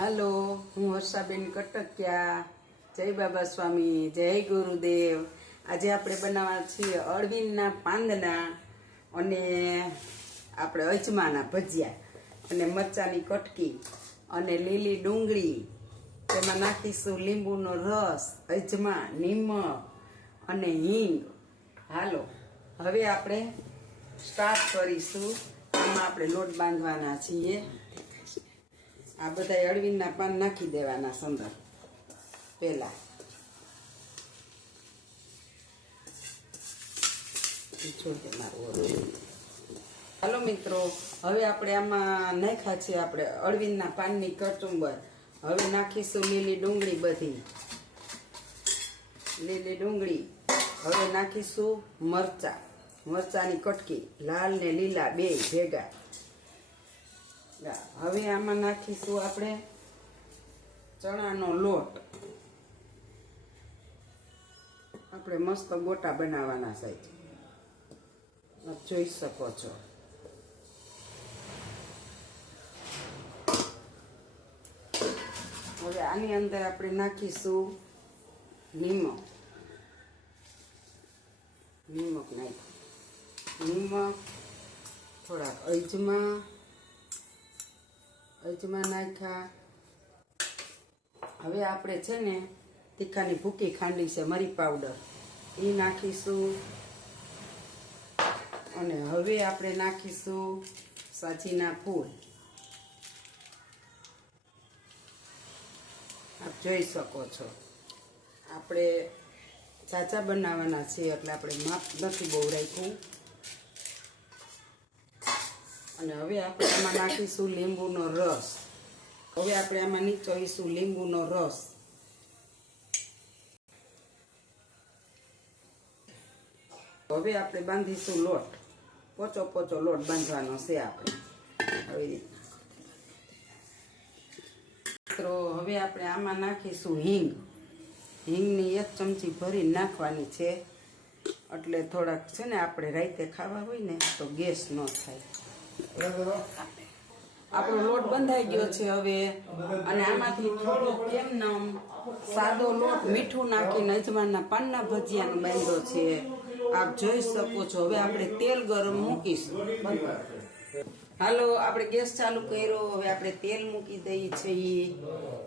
હાલો, હું વર્ષાબેન કટકિયા। જય બાબા સ્વામી, જય ગુરુદેવ। આજે આપણે બનાવવા છીએ અળવીના પાંદના અને આપણે અજમાના ભજીયા અને મરચાની કટકી અને લીલી ડુંગળી, તેમાં નાખીશું લીંબુનો રસ, અજમા, નિમક અને હિંગ। હાલો, હવે આપણે સ્ટાર્ટ કરીશું। આમાં આપણે લોટ બાંધવાના છીએ। આ બધા અળવીના પાન નાખી દેવાના સંદર પહેલા। હાલો મિત્રો, હવે આપણે આમાં નાખ્યા છે આપણે અળવીના પાનની કચુંબર। હવે નાખીશું લીલી ડુંગળી, બધી લીલી ડુંગળી। હવે નાખીશું મરચાની કટકી, લાલ ને લીલા બે ભેગા। હવે આમાં નાખીશું આપણે ચણાનો લોટ। આપણે મસ્ત ગોટા બનાવવાના છે, જોઈ શકો છો। હવે આની અંદર આપણે નાખીશું નિમક થોડાક અજમા નાખ્યા। હવે આપણે છે ને તીખાની ભૂકી ખાંડી છે, મરી પાવડર, એ નાખીશું। અને હવે આપણે નાખીશું સાચીના ફૂલ। આપ જોઈ શકો છો। આપણે ચાચા બનાવવાના છીએ એટલે આપણે માપ નથી બહુ રાખ્યું। અને હવે આપણે આમાં નાખીશું લીંબુનો રસ। હવે આપણે આમાં નીચોઈશું લીંબુનો રસ। હવે આપણે બાંધીશું લોટ, પોચો લોટ બાંધવાનો છે આપણે આવી રીતના। મિત્રો, હવે આપણે આમાં નાખીશું હિંગની 1 ચમચી ભરીને નાખવાની છે, એટલે થોડાક છે ને આપણે રાતે ખાવા હોય ને તો ગેસ ન થાય। આપણો લોટ બંધાઈ ગયો છે હવે, અને આમાંથી થોડો કેમ સાદો લોટ મીઠું નાખીને અજમાના પાનના ભજીયાનો બાંધ્યો છે, આપ જોઈ શકો છો। હવે આપણે તેલ ગરમ મૂકીશું। હાલો, આપણે ગેસ ચાલુ કર્યો, હવે આપણે તેલ મૂકી દઈએ છીએ।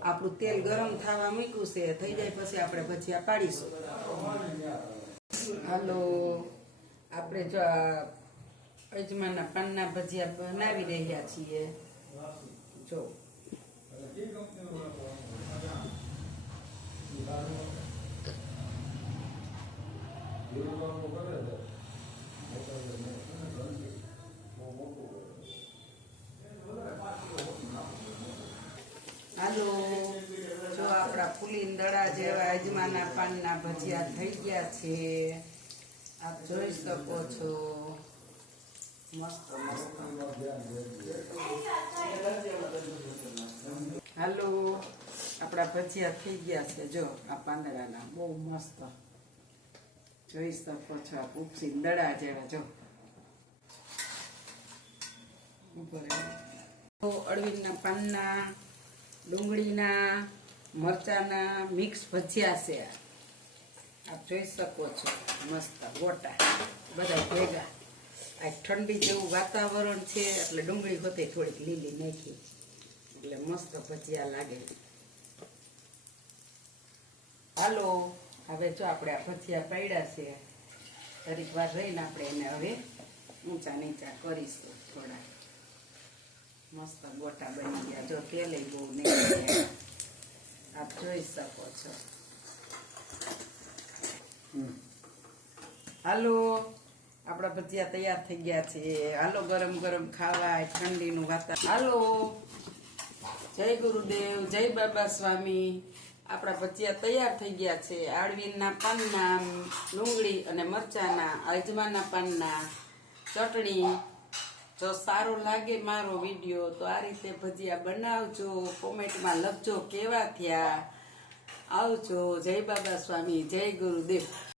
આપણું તેલ ગરમ થવા મૂક્યું છે, થઈ જાય પછી આપણે ભજીયા પાડીશું। હાલો, આપણે જો અજમાના પાનના ભજીયા બનાવી રહ્યા છીએ, જો। હાલો, જો આપણા ફૂલીન દડા જેવા અજમાના પાનના ભજીયા થઈ ગયા છે, આપ જોઈ શકો છો। મસ્ત હાલો, આપણા ભજીયા થઈ ગયા છે, જો આ પાંદડાના બહુ મસ્ત જોઈ શકો છો। આ ઉપસી દડા જેવા, જો અળવીના પાનના, ડુંગળીના, મરચાના મિક્સ ભજીયા છે, આપ જોઈ શકો છો। મસ્ત ગોટા બધા ભેગા। આ ઠંડી જેવું વાતાવરણ છે એટલે ડુંગળી હોતે થોડીક લીલી નાખી એટલે મસ્ત ભજીયા લાગે। હાલો, હવે જો આપણે આ ભજીયા પાડ્યા છે, થોડીક વાર રહીને આપણે એને હવે ઊંચા નીચા કરીશું થોડા। મસ્ત ગોટા બની ગયા, જો તેલે બહુ નહીં, આપ જોઈ શકો છો। હાલો, આપણા ભજીયા તૈયાર થઈ ગયા છે। હાલો, ગરમ ગરમ ખાવા, ઠંડીનું વાતાવરણ। હાલો, જય ગુરુદેવ, જય બાબા સ્વામી। આપણા ભજીયા તૈયાર થઈ ગયા છે, અળવીના પાનના, ડુંગળી અને મરચાના, અજમાના પાનના ચટણી। જો સારો લાગે મારો વિડીયો તો આ રીતે ભજીયા બનાવજો, કોમેન્ટમાં લખજો કેવા થયા। આવજો, જય બાબા સ્વામી, જય ગુરુદેવ।